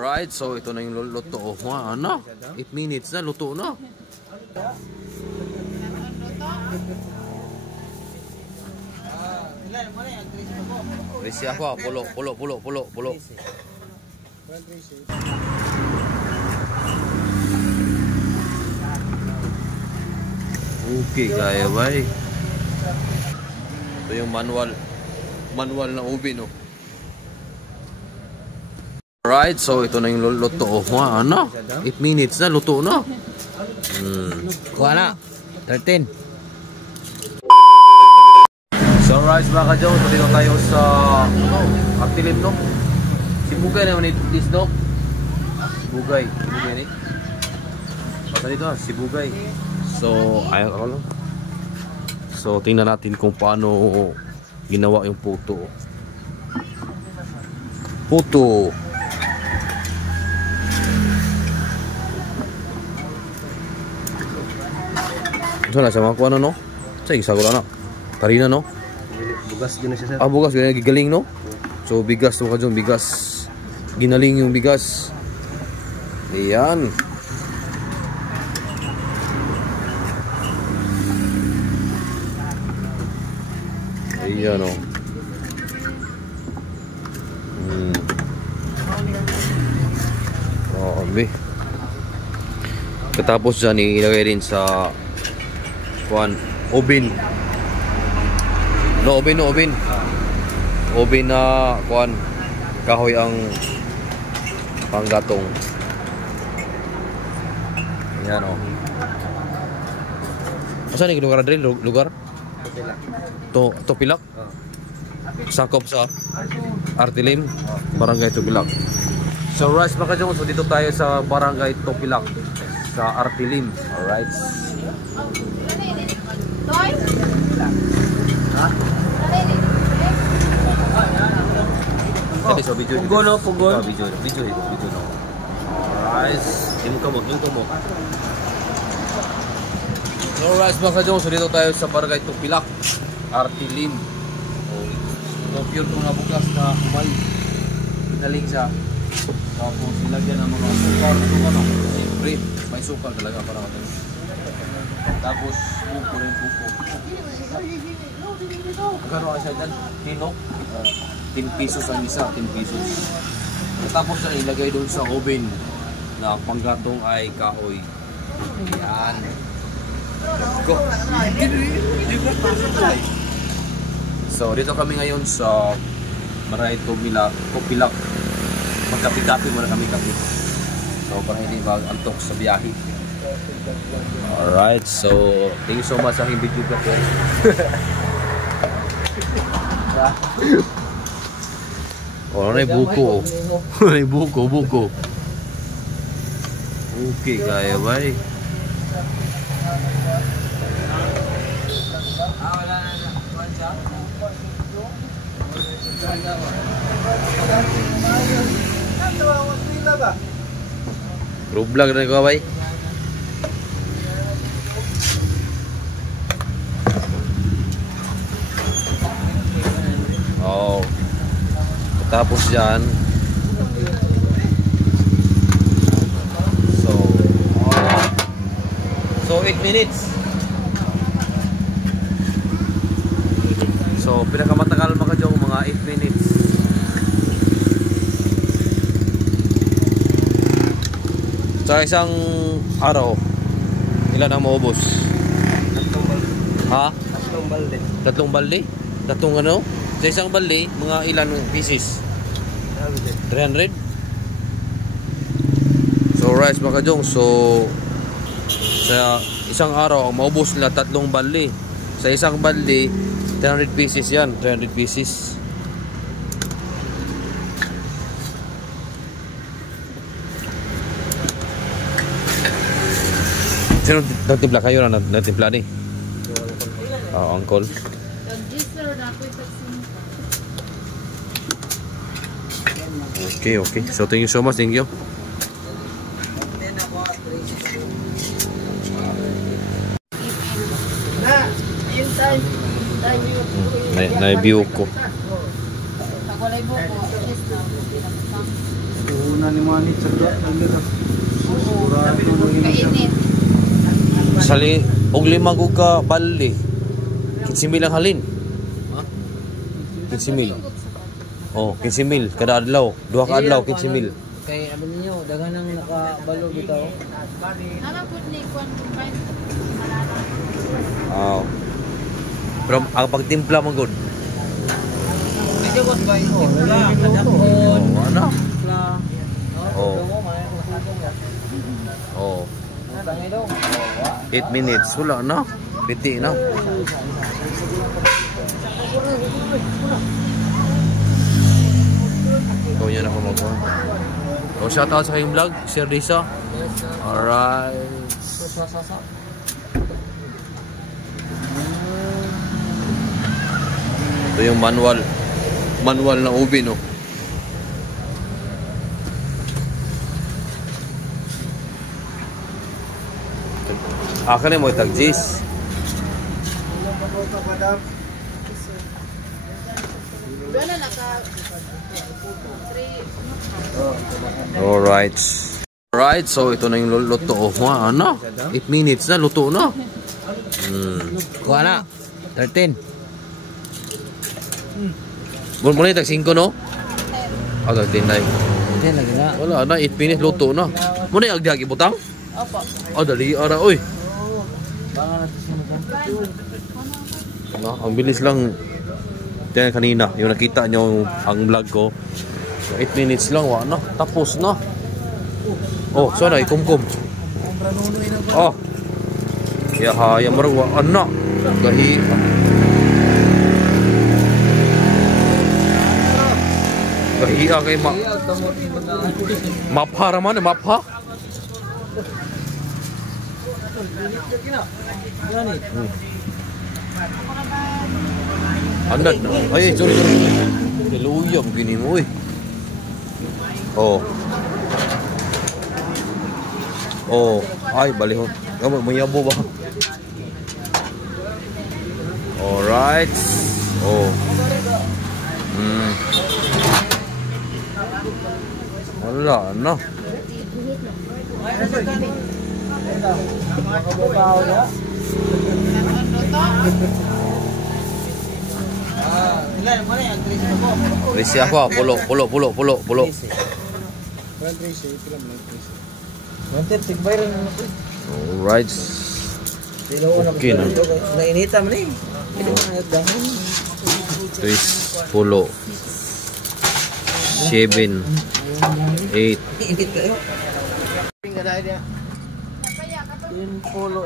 Alright, so ito na yung luto. Ano? 8 minutes na, luto na. Risi ako, pulo. Okay, kaya ba eh. Ito yung manual na ubi, no? Alright, so ito na yung luto. Ano? 8 minutes na, luto na. Kuha na. 13. So alright mga ka-Jow, so dito tayo sa Artilim, no? Sibugay naman ito, no? Sibugay ni. Basta dito ha, Sibugay. So, ayaw ako lang. So, tingnan natin kung paano ginawa yung puto. So, nasa mga kuha na, no? Sa isago na. Tarina, no? Bugas din na siya, sir. Bugas, gigaling, no? So, bigas, mga ka-Jow, bigas. Ginaling yung bigas. Ayan. Ayan, o. Grabe. Katapos dyan, ilagay rin sa oven. Oven na kahoy ang panggatong. Ayan, o. Saan yung lugar, Adri? Lugar? Topilak? Sakop sa Artilim, Barangay Topilak. So right mga ka-Jow, so dito tayo sa Barangay Topilak sa Artilim. Alright. So video no. Video no. Alright. Yung mo. Alright mga ka-Jow, so dito tayo sa Barangay Topilak, Artilim. So pure kung nabukas na umay. Pinaling siya. Tapos ilagyan ng mga sukar. Siyempre, may sukar talaga para matalo. Tapos buko. Magkano ka siya dyan? Tinok? 10 pesos ang isa, 10 pesos. Tapos siya ilagay doon sa oven na panggatong ay kahoy. Ayan. Go! So dito kami ngayon sa Barangay Topilak. Magkapi-kapi muna kami kape. So para hindi mag-antok sa biyahe. Alright, so thank you so much sa aking video vlog. Oh, na buko. Na buko. Okay, kaya ba eh. Bro vlog na ko bay. Oh. Tapos diyan. So 8 minutes. So pinakamatagal mga ka-Jow, mga 8 minutes. Sa isang araw, ilan ang maubos? Ha? Tatlong balde? Tatlong ano? Sa isang balde, mga ilan pieces? 300? So rice mga ka-Jow, so sa isang araw, maubos nila tatlong balde. Sa isang balde, 300 pieces yan, 300 pieces. Sino nagtimpla kayo na nagtimpla ni? Uncle. Okay. So thank you so much, thank you. Na-view ko. na ni Manit sa dua. Kainit. Sali, og lima ko ka balde. 15,000 ang halin. Ha? 15,000. Oh, 15,000 kada adlaw. Duha ka adlaw 15,000. Kay ano ninyo, daghan nang nakabalo bitaw. Nara pud ni kwan combine. Oh. Pero ang pagtimpla man gud. Ito boss ba ito? Wala, kadakon. Oh, ano? Oh. Oh. Tangay daw. 8 minutes. Wala na. Piti na. Ikaw yan ako magawa. So, shoutout sa kayong vlog. Share Risa. Alright. Ito yung manual. Manual na ubi, no? Akin mo tag-jis. Wala na ka. Alright. Alright, so ito na yung luto. Oh, ano? 8 minutes na, luto na. Kuha na. 13. Muna yung tag-5, no? Ah, 13 na yun. Hindi lagi na. Wala na, 8 minutes, luto na. Muna yung agdagi butang? Opo. Ah, dali, ara, oy. Baka natin sinubo. No, ang bilis lang. Yan kanina, yung nakita nyo ang vlog ko. 8 minutes lang, wala na. Tapos na. Oh, sana, ikumkum. Oh. Kaya haya marwa, anak. Gahi. Gahiya kay mapha raman, mapha. Andad na. Ay, sorry. Luya begini mo eh. Oh. Oh, ay balihon. Kamu mayabo ba? Alright. Oh. Wala na. Risi ako, pulo. Alright. Okay na. Nainita mo ni. Ito na dahon. Twist, pulo. 7, 8. Init kayo. Napaya ka pa. Yung polo.